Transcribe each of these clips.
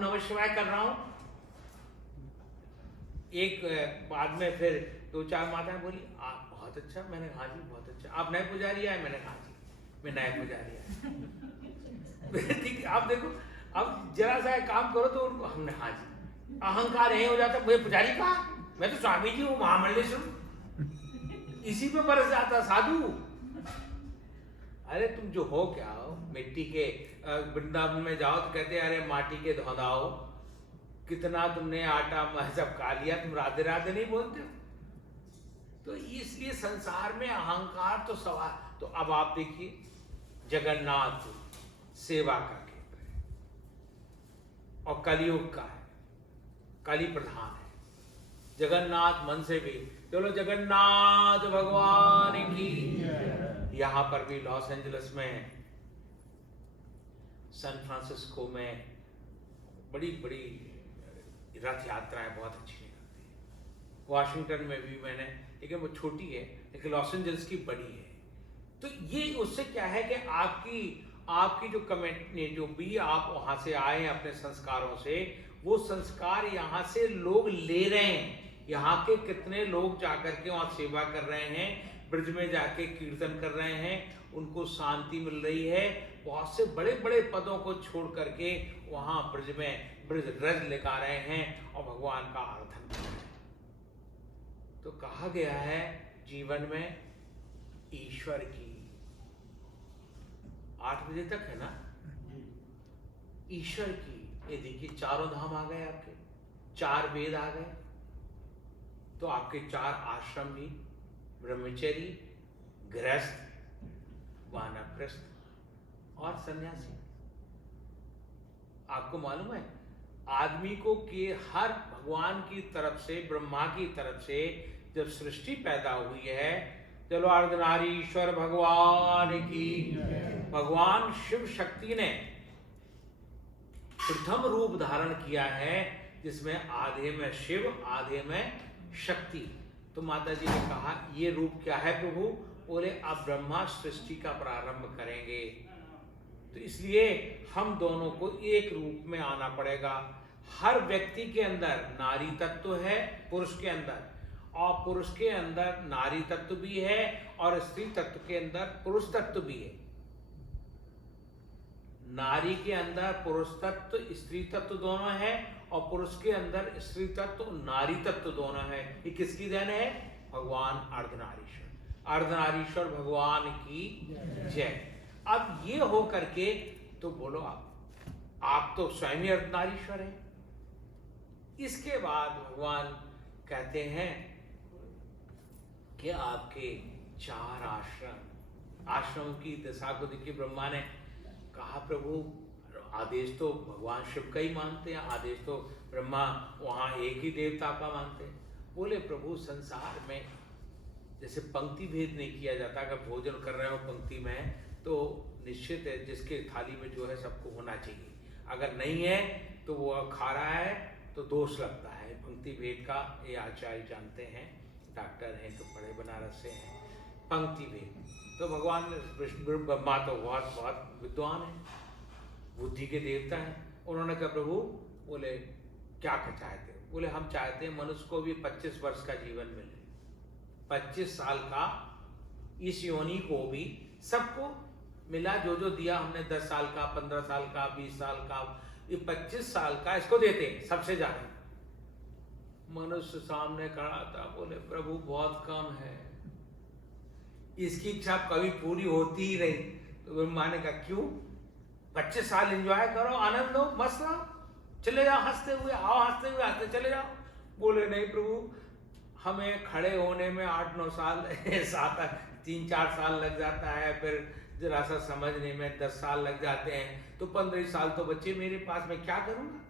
ओम नमः शिवाय कर रहा हूँ। एक बाद में फिर 2-4 माताएं बोली आप बहुत अच्छा। मैंने कहा जी बहुत अच्छा। आप नए पुजारी आए? मैंने कहा जी मैं नए पुजारी आया। ठीक, आप देखो अब जरा सा काम करो तो उनको हमने हाँ जी, अहंकार यही हो जाता। मुझे पुजारी कहा, मैं तो स्वामी जी हूँ, महामंडलेश्वर। इसी पे बरस जाता साधु। अरे तुम जो हो क्या हो, मिट्टी के वृंदावन में जाओ तो कहते अरे माटी के धौंधाओ, कितना तुमने आटा सब खा लिया, तुम राधे राधे नहीं बोलते हो। तो इसलिए संसार में अहंकार तो सवाल। तो अब आप देखिए जगन्नाथ सेवा का क्षेत्र है और कलयुग का है, कली प्रधान है। जगन्नाथ मन से भी चलो जगन्नाथ भगवान की। यहाँ पर भी लॉस एंजलिस में, सैन फ्रांसिस्को में बड़ी बड़ी रथ यात्राएं बहुत अच्छी निकलती है। वाशिंगटन में भी मैंने, लेकिन वो छोटी है, लेकिन लॉस एंजलिस की बड़ी है। तो ये उससे क्या है कि आपकी जो कमेंट जो भी आप वहाँ से आए अपने संस्कारों से, वो संस्कार यहाँ से लोग ले रहे हैं। यहाँ के कितने लोग जाकर के वहाँ सेवा कर रहे हैं, ब्रज में जाके कीर्तन कर रहे हैं, उनको शांति मिल रही है। बहुत से बड़े बड़े पदों को छोड़ करके वहाँ ब्रज में ब्रज रज लेकर रहे हैं और भगवान का आराधन कर रहे हैं। तो कहा गया है जीवन में ईश्वर की 8 बजे तक है ना, ईश्वर की ये देखिए चारों धाम आ गए, आपके 4 वेद आ गए, तो आपके 4 आश्रम भी, ब्रह्मचरी, गृहस्थ, वानप्रस्थ और सन्यासी। आपको मालूम है आदमी को कि हर भगवान की तरफ से, ब्रह्मा की तरफ से जब सृष्टि पैदा हुई है, चलो अर्धनारीश्वर भगवान की, भगवान शिव शक्ति ने प्रथम रूप धारण किया है, जिसमें आधे में शिव आधे में शक्ति। तो माता जी ने कहा ये रूप क्या है प्रभु? बोले अब ब्रह्मा सृष्टि का प्रारंभ करेंगे, तो इसलिए हम दोनों को एक रूप में आना पड़ेगा। हर व्यक्ति के अंदर नारी तत्व है, पुरुष के अंदर, और पुरुष के अंदर नारी तत्व भी है, और स्त्री तत्व के अंदर पुरुष तत्व भी है। नारी के अंदर पुरुष तत्व, स्त्री तत्व दोनों है, और पुरुष के अंदर स्त्री तत्व, नारी तत्व दोनों है। ये किसकी देन है? भगवान अर्धनारीश्वर। अर्धनारीश्वर भगवान की जय। अब ये हो करके तो बोलो आप तो स्वयं ही अर्धनारीश्वर हैं। इसके बाद भगवान कहते हैं कि आपके 4 आश्रम की दशा को देखिए। ब्रह्मा ने कहा प्रभु आदेश तो भगवान शिव का ही मानते हैं, आदेश तो ब्रह्मा वहाँ एक ही देवता का मानते हैं। बोले प्रभु संसार में जैसे पंक्ति भेद नहीं किया जाता, अगर भोजन कर रहे हो पंक्ति में तो निश्चित है जिसके थाली में जो है सबको होना चाहिए, अगर नहीं है तो वो खा रहा है तो दोष लगता है। पंक्ति भेद का ये आचार्य जानते हैं, डॉक्टर हैं तो पढ़े बनारस से हैं। पंक्ति भेद तो भगवान ब्रह्मा तो बहुत विद्वान है, बुद्धि के देवता हैं। उन्होंने कहा प्रभु, बोले क्या चाहते हो? बोले हम चाहते हैं मनुष्य को भी 25 वर्ष का जीवन मिले, 25 साल का, इस योनि को भी सबको मिला, जो दिया हमने 10 साल का, 15 साल का, 20 साल का, ये 25 साल का इसको देते हैं सबसे ज्यादा। मनुष्य सामने खड़ा था, बोले प्रभु बहुत कम है, इसकी इच्छा कभी पूरी होती ही नहीं। तो ब्रह्मा ने कहा क्यों? 25 साल एंजॉय करो, आनंद लो, मस्त रहो, चले जाओ हंसते हुए, आओ हंसते हुए हंसते चले जाओ। बोले नहीं प्रभु, हमें खड़े होने में 8-9 साल 3-4 साल लग जाता है, फिर जरा सा समझने में 10 साल लग जाते हैं, तो 15 साल तो बच्चे मेरे पास, में क्या करूंगा?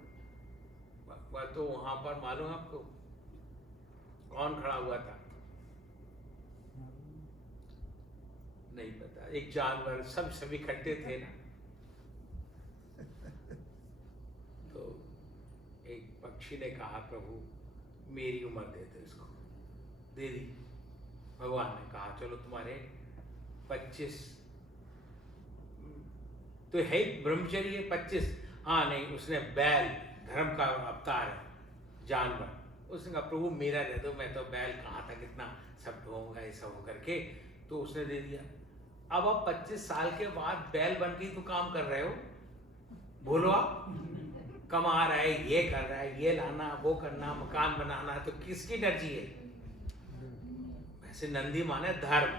वह तो वहां पर मालूम आपको कौन खड़ा हुआ था? नहीं पता, एक जानवर, सब इकट्ठे थे ना। तो एक पक्षी ने कहा प्रभु मेरी उम्र दे दो इसको, दे दी। भगवान ने कहा चलो तुम्हारे 25 तो है ब्रह्मचर्य 25। हाँ नहीं, उसने बैल धर्म का अवतार है, जानवर। उसने कहा प्रभु मेरा दे दो, मैं तो बैल कहाँ तक इतना सब ढोऊंगा ये सब होकर के। तो उसने दे दिया। अब आप 25 साल के बाद बैल बन के तो काम कर रहे हो, बोलो आप, कमा रहा है, ये कर रहा है, ये लाना वो करना, मकान बनाना, तो किसकी एनर्जी है? वैसे नंदी माने धर्म,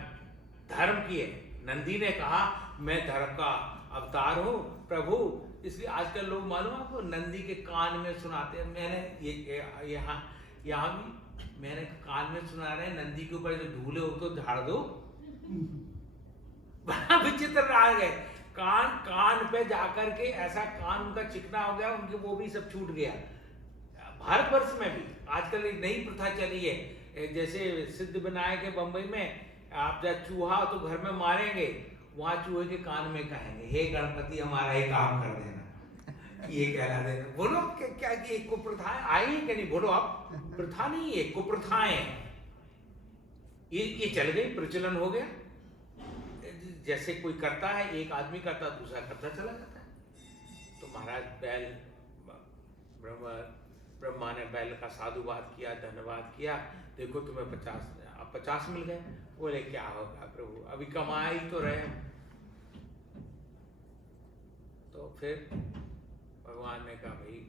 धर्म की है। नंदी ने कहा मैं धर्म का अवतार हूँ प्रभु, इसलिए आजकल लोग मालूम आपको नंदी के कान में सुनाते हैं। मैंने यहाँ भी मैंने कान में सुना रहे हैं, नंदी के ऊपर जो धूले हो तो झाड़ दो। बड़ा विचित्र राग है। कान पे जाकर के ऐसा कान उनका चिकना हो गया, उनके वो भी सब छूट गया। भारतवर्ष में भी आजकल एक नई प्रथा चली है, जैसे सिद्ध विनायक है बंबई में, आप जब चूहा तो घर में मारेंगे, वहां चूहे के कान में कहेंगे हे गणपति हमारा ये काम कर देना, ये कहला देना। बोलो क्या कि एक कुप्रथाएं आई है कि नहीं? बोलो आप, प्रथा नहीं है, कुप्रथाएं ये चल गई, प्रचलन हो गया। जैसे कोई करता है, एक आदमी करता दूसरा करता चला जाता है। तो महाराज बैल, ब्रह्मा ने बैल का साधुवाद किया, धन्यवाद किया, देखो तुम्हें 50 मिल गए। बोले क्या होगा प्रभु, अभी कमा ही तो रहे। तो फिर भगवान ने कहा भाई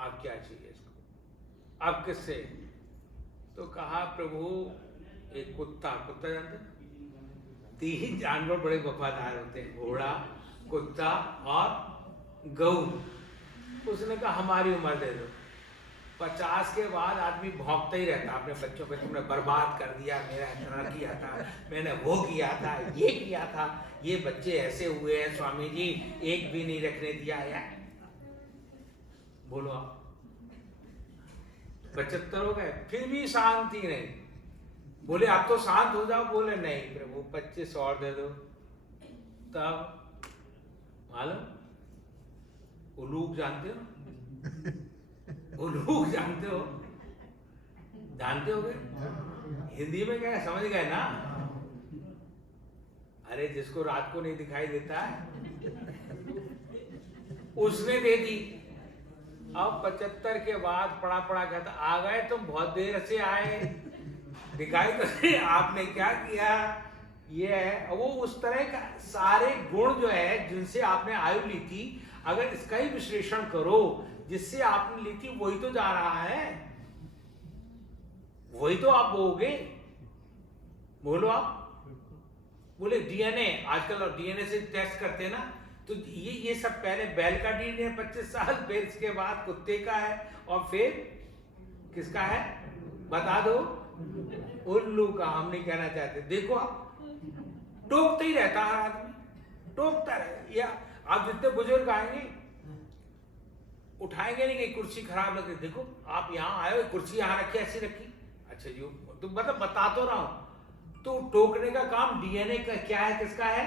अब क्या चाहिए इसको, अब किससे? तो कहा प्रभु एक कुत्ता जानते, 3 जानवर बड़े वफादार होते हैं, घोड़ा, कुत्ता और गऊ। उसने कहा हमारी उम्र दे दो। 50 के बाद आदमी भौंकता ही रहता, अपने बच्चों पे तुमने बर्बाद कर दिया, मेरा इतना किया था, मैंने वो किया था, ये किया था, ये बच्चे ऐसे हुए हैं स्वामी जी, एक भी नहीं रखने दिया यार। बोलो आप, 75 हो गए फिर भी शांति नहीं। बोले आप तो शांत हो जाओ। बोले नहीं प्रभु 25 और दे दो। तब मालूम उलूक जानते हो? उलूक जानते हो? जानते हो गए हिंदी में क्या समझ गए ना? अरे जिसको रात को नहीं दिखाई देता उसने दे दी। अब 75 के बाद पड़ा कहता आ गए तुम, बहुत देर से आए, दिखाई तो नहीं, आपने क्या किया? ये है वो उस तरह का सारे गुण जो है जिनसे आपने आयु ली थी, अगर इसका ही विश्लेषण करो, जिससे आपने ली थी वही तो जा रहा है, वही तो आप बोगे। बोलो आप। बोले डीएनए, आजकल डीएनए से टेस्ट करते हैं ना, तो ये सब पहले बैल का डीएनए 25 साल, फिर इसके बाद कुत्ते का है, और फिर किसका है बता दो? उल्लू का। हम नहीं कहना चाहते। देखो आप, टोकता ही रहता है आदमी, टोकता रहे। या आप जितने बुजुर्ग आएंगे उठाएंगे नहीं कि कुर्सी खराब लग रही, देखो आप यहाँ आए हो, कुर्सी यहाँ रखी, ऐसी रखी, अच्छा जी तो मतलब बता तो रहा हूं। तो टोकने का काम डीएनए का क्या है, किसका है?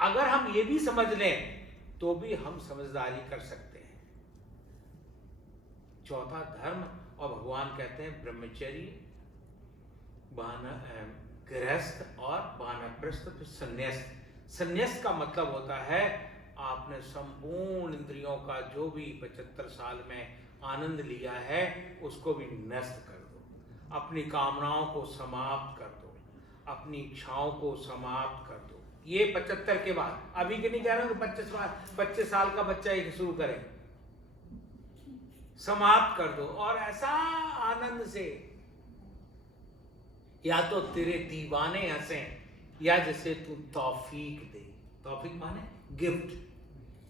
अगर हम ये भी समझ लें तो भी हम समझदारी कर सकते हैं। चौथा धर्म, और भगवान कहते हैं ब्रह्मचर्य, गृहस्थ और वानप्रस्थ, फिर संन्यास्त। संन्यास्त का मतलब होता है आपने संपूर्ण इंद्रियों का जो भी 75 साल में आनंद लिया है उसको भी नष्ट कर दो, अपनी कामनाओं को समाप्त कर दो, अपनी इच्छाओं को समाप्त कर दो। ये 75 के बाद, अभी के नहीं कह रहा हूं कि 25 साल का बच्चा एक शुरू करे, समाप्त कर दो। और ऐसा आनंद से, या तो तेरे दीवाने हंसे, या जैसे तू तौफीक दे, तौफीक माने गिफ्ट,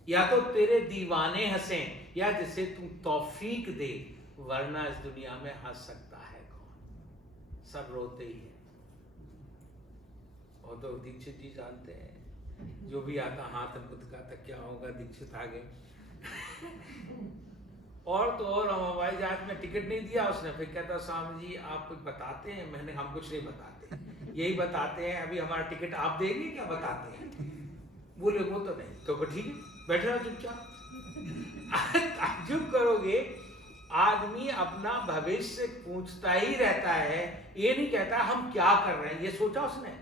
या तो तेरे दीवाने हंसे या जैसे तू तौफीक दे, वरना इस दुनिया में हंस सकता है कौन? सब रोते ही है। और तो दीक्षित जी जानते हैं, जो भी आता हाथ का तक क्या होगा, दीक्षित आ गए। और तो और हवाई जहाज में टिकट नहीं दिया उसने, फिर कहता स्वामी जी आप कुछ बताते हैं? मैंने हम कुछ नहीं बताते, यही बताते हैं अभी हमारा टिकट आप देंगे क्या? बताते हैं। बोले वो तो नहीं, तो ठीक है बैठे रहो चुपचाप। ताज्जुब करोगे, आदमी अपना भविष्य पूछता ही रहता है, ये नहीं कहता हम क्या कर रहे हैं, ये सोचा उसने।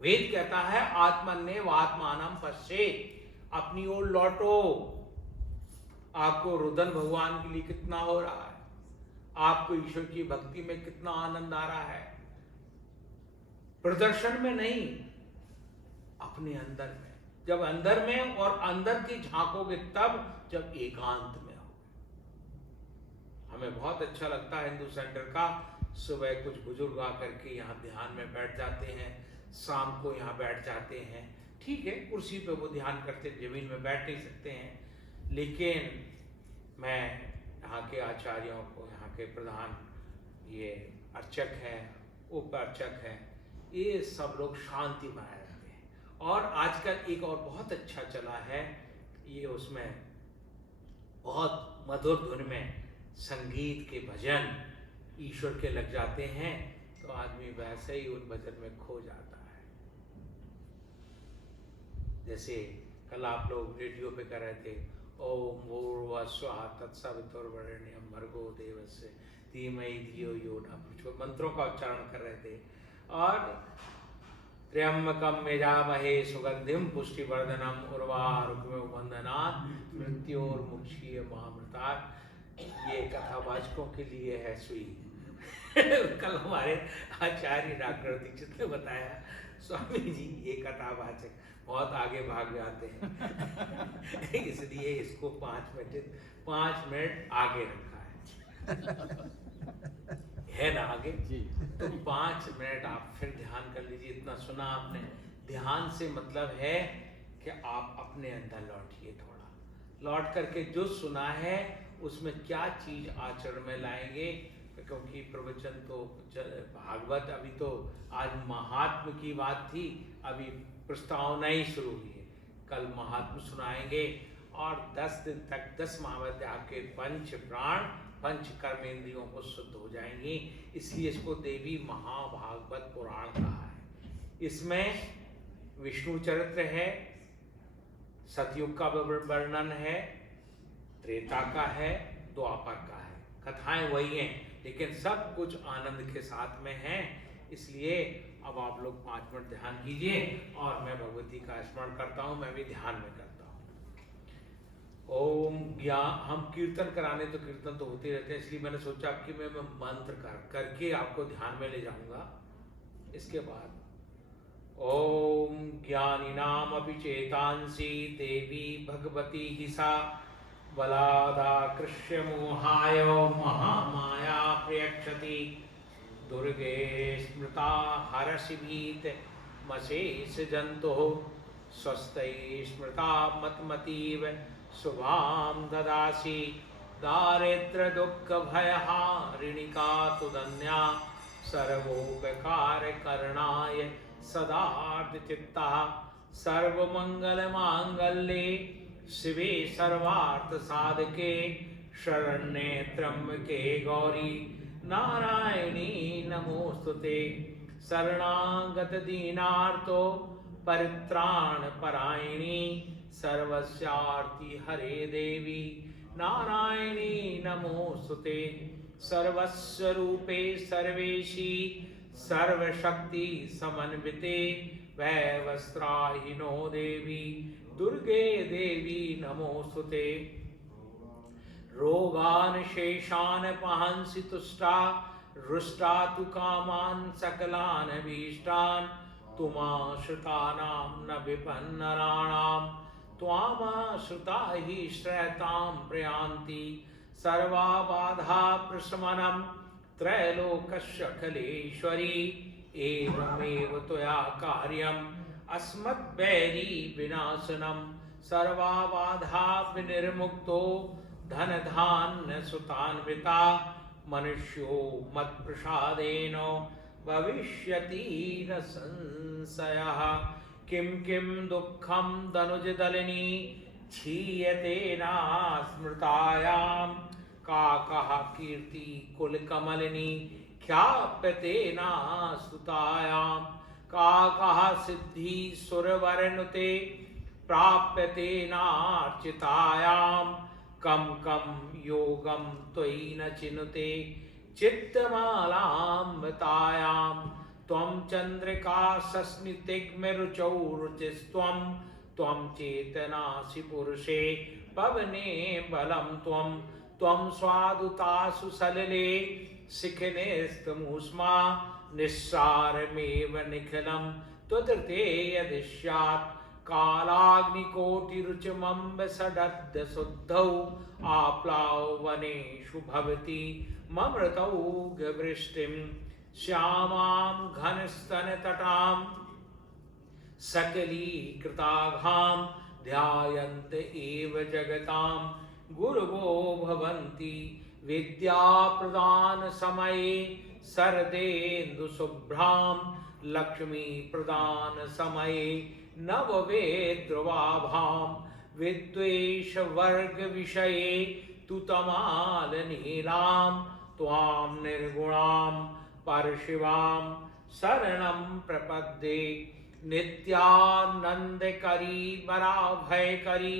वेद कहता है आत्मन्नेव आत्मानं पश्येत्, अपनी ओर लौटो, आपको रुदन भगवान के लिए कितना हो रहा है, आपको ईश्वर की भक्ति में कितना आनंद आ रहा है। प्रदर्शन में नहीं, अपने अंदर में। जब अंदर में और अंदर की झांकोगे तब जब एकांत में हो। हमें बहुत अच्छा लगता है हिंदू सेंटर का, सुबह कुछ बुजुर्ग आकर के यहाँ ध्यान में बैठ जाते हैं, शाम को यहाँ बैठ जाते हैं। ठीक है, कुर्सी पे वो ध्यान करते, जमीन में बैठ नहीं सकते हैं, लेकिन मैं यहाँ के आचार्यों को, यहाँ के प्रधान ये अर्चक हैं, उप अर्चक हैं, ये सब लोग शांति बनाए रखते हैं। और आजकल एक और बहुत अच्छा चला है, ये उसमें बहुत मधुर धुन में संगीत के भजन ईश्वर के लग जाते हैं, तो आदमी वैसे ही उन भजन में खो जाता है। जैसे कल आप लोग रेडियो पे कर रहे थे, ओम भूर्भुवस्सुः तत्सवितुर्वरेण्यं भर्गो देवस्य धीमहि धियो यो न प्रचोदयात्, मंत्रों का उच्चारण कर रहे थे। और त्र्यंबकम यजामहे सुगंधिम पुष्टिवर्धनम उर्वारुकमिव बंधनात् मृत्योर्मुक्षीयमामृतात्। ये कथावाचकों के लिए है सुई। कल हमारे आचार्य डॉक्टर दीक्षित ने बताया, स्वामी जी ये कथावाचक बहुत आगे भाग जाते हैं, इसलिए इसको 5 मिनट आगे रखा है ना आगे जी। तो 5 मिनट आप फिर ध्यान कर लीजिए। इतना सुना आपने, ध्यान से मतलब है कि आप अपने अंदर लौटिए, थोड़ा लौट करके जो सुना है उसमें क्या चीज आचरण में लाएंगे। क्योंकि प्रवचन तो भागवत, अभी तो आज महात्म की बात थी, अभी प्रस्तावना ही शुरू हुई है, कल महात्म सुनाएंगे। और 10 दिन तक 10 महावत आपके पंच प्राण पंच कर्मेंद्रियों को शुद्ध हो जाएंगी। इसलिए इसको देवी महाभागवत पुराण कहा है। इसमें विष्णु चरित्र है, सतयुग का वर्णन है, त्रेता का है, द्वापर का है, कथाएं वही हैं, लेकिन सब कुछ आनंद के साथ में है। इसलिए अब आप लोग 5 मिनट ध्यान कीजिए और मैं भगवती का स्मरण करता हूँ, मैं भी ध्यान में करता हूँ। ओम ज्ञान, हम कीर्तन कराने तो कीर्तन तो होते रहते हैं, इसलिए मैंने सोचा कि मैं मंत्र करके आपको ध्यान में ले जाऊंगा। इसके बाद ओम ज्ञानिनाम अपि चेतांसि देवी भगवती ही सा बलादाकृष्य मोहाय महामाया प्रयक्षति दुर्गे स्मृता हरसि भीत मशेष जंतु स्वस्ति स्मृता मतमतीव शुभाम ददासि दारिद्र दुख भयहारिणिका तुदन्या सर्वोपकार करणाय सदार्थ सर्वमंगल मांगल्ये शिवे सर्वार्थ साधके शरण्ये त्र्यंबके गौरी नारायणी नमोस्तुते। शरणागत दीनार्तो परित्राण परायणी सर्वस्यार्ति हरे देवी नारायणी नमोस्तुते। सर्वस्वरूपे सर्वेशी सर्वशक्ति समन्विते वैवस्त्राहिनो देवी दुर्गे देवी नमोस्तुते। रोगान शेषान पहंसि तुष्टा रुष्टा तु कामान सकलान भीष्टान तुमाश्रितानां न विपन्नराणां त्वामाश्रिता हि श्रयतां प्रयान्ति। सर्वा बाधा प्रशमनं त्रैलोकस्य खलेश्वरी एवमेव त्वया कार्यम् अस्मद्वैरी विनाशनम्। सर्वा बाधा विनिर्मुक्तो धन धान्य सुतान्विता मनुष्यो मत्प्रसादेन भविष्यति न संशयः। किं किं दुःखं दनुजदलिनी क्षीयते न स्मृतायां काकः कीर्ति कुलकमलिनी ख्याप्यते न स्तुतायां। काकः सिद्धि सुरवरनुते प्राप्यते नार्चितायां। कम कम योगम त्वयि न चिनुते चित्तमालाम्बतायां। त्वं चंद्रिका सस्मितिग्म रुचौ रुचिस्त्वं त्वं चेतनासि पुरुषे पवने बलं त्वं त्वं स्वादुतासु सलिले शिखिनेस्तमूष्मा निस्सारमेव निखिलं त्वदृते यदि स्यात् कालाग्निकोटिरुचिमम्ब सडद् शुद्धौ आप्लाव वनेषु भवति ममृतौ गवृष्टिं श्यामां घनस्तनतटां सकलीकृताघां ध्यायन्त एव जगतां गुरवो भवन्ति विद्याप्रदानसमये शरदेन्दुशुभ्रां लक्ष्मीप्रदानसमये नववेद्रुवाभां विद्वेषवर्गविषये तुतमालनीलां त्वां निर्गुणां परशिवां शरणं प्रपद्ये नित्यानन्दकरी वराभयकरी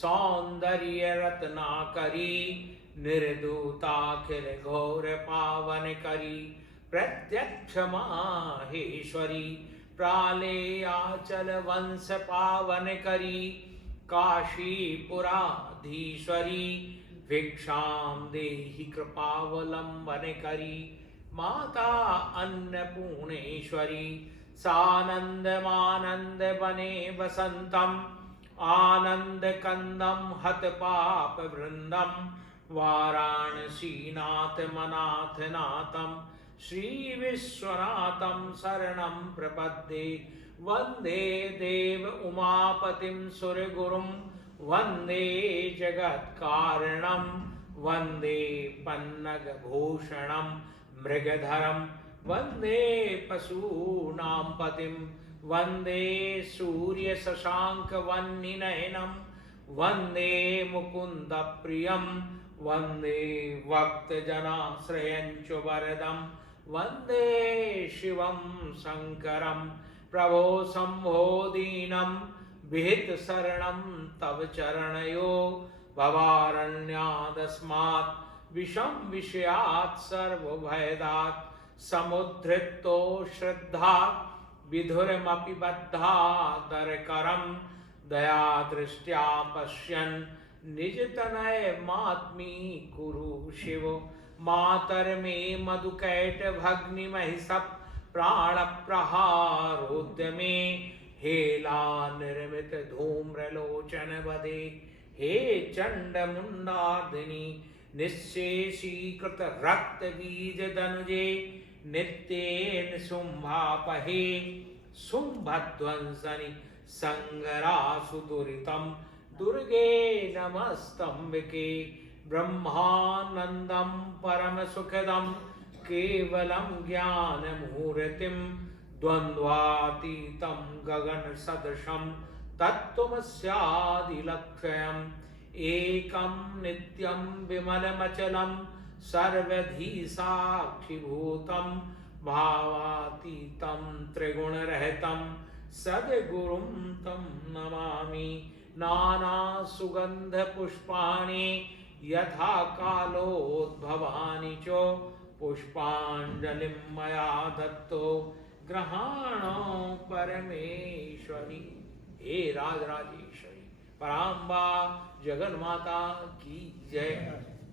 सौन्दर्यरत्नाकरी निर्दूताखिल घोर पावनकरी प्रत्यक्ष माहेश्वरी प्रालेयाचल वंश पावनकरी काशीपुराधीश्वरी भिक्षां देहि कृपावलंबनकरी माता अन्नपूर्णेश्वरी सानन्दमानन्दवने वसन्तम् आनन्दकन्दं हतपापवृन्दं वाराणसीनाथमनाथनाथं श्रीविश्वनाथं शरणं प्रपद्ये वन्दे देव उमापतिं सुरगुरुं वन्दे जगत्कारणं वन्दे पन्नगभूषणं मृगधरं वन्दे पशूनां पतिं वन्दे सूर्यशशाङ्कवह्निनयनं वन्दे मुकुन्दप्रियं वन्दे भक्तजनाश्रयं च वरदं वन्दे शिवं शङ्करं प्रभो शम्भो दीनं विहितशरणं तव चरणयो भवारण्यादस्मात् विषं विषयात् सर्वभयदात् समुद्धृतो श्रद्धा विधुरमपि बद्धादरकरं दयादृष्ट्या पश्यन् निजतनयमात्मी कुरु शिव मातर्मे मधुकैटभग्निमहिषत् प्राणप्रहारोद्यमे हेलानिर्मितधूम्रलोचनवदे हे चण्डमुण्डार्दिनि निःशेषीकृतरक्तबीजदनुजे नित्येन शुम्भापहे शुम्भध्वंसनि संगरासुदुरितं दुर्गे नमस्तम्बिके ब्रह्मानन्दं परमसुखदं केवलं ज्ञानमूर्तिं द्वन्द्वातीतं गगनसदृशं तत्त्वमस्यादिलक्ष्यम् एकं नित्यं विमलमचलं सर्वधी साक्षिभूतं भावातीतं त्रिगुणरहितं सद्गुरुं तं नमामि नानासुगन्धपुष्पाणि यथा कालोद्भवानि च पुष्पाञ्जलिं मया दत्तो ग्रहाणो परमेश्वरी। हे राजराजेश्वरी पराम्बा जगन्माता की जय।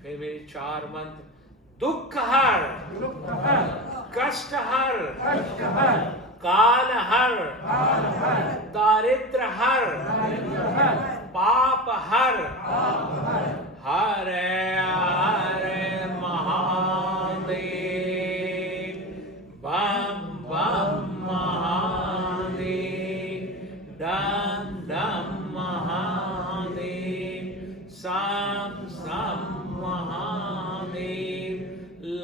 फिर मेरे 4 मंत्र। दुख हर कष्ट हर काल हर दारिद्र हर पाप हर हरे हरे महादेव बम बम महादेव डम डम महादेव सम सम महादेव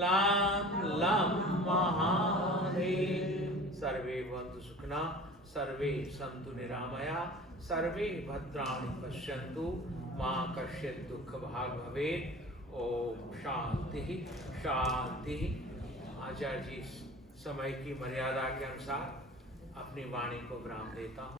लम लम महादेव। सर्वे भवन्तु सुखिनः सर्वे सन्तु निरामया सर्वे भद्राणि पश्यन्तु मा कश्चित् दुःखभाग् भवेत्। ओम शांति शांति। आचार्य जी समय की मर्यादा के अनुसार अपनी वाणी को विराम देता हूँ।